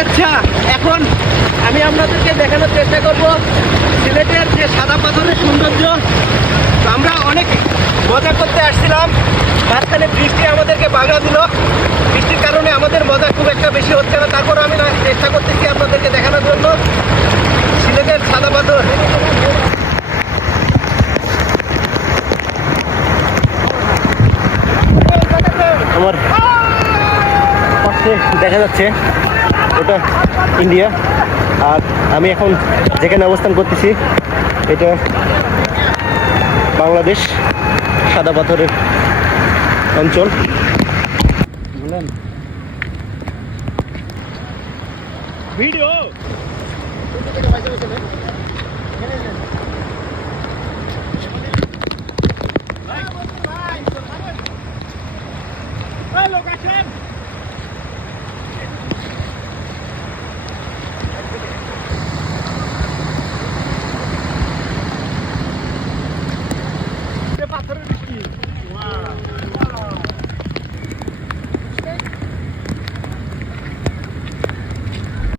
শুভেচ্ছা। এখন আমি আপনাদেরকে দেখানোর চেষ্টা করব সিলেটের যে সাদা পাথরের সৌন্দর্য। তো আমরা অনেক মজা করতে আসছিলাম, মাঝখানে বৃষ্টি আমাদেরকে বাধা দিল। বৃষ্টির কারণে আমাদের মজা খুব একটা বেশি হচ্ছে না, তারপর আমি চেষ্টা করতেছি আপনাদেরকে দেখানোর জন্য সিলেটের সাদা পাথর। আমার পাশে দেখা যাচ্ছে ওটা ইন্ডিয়া, আর আমি এখন যেখানে অবস্থান করতেছি এটা বাংলাদেশ সাদা পাথরের অঞ্চল। বলেন ভিডিও লোকেশন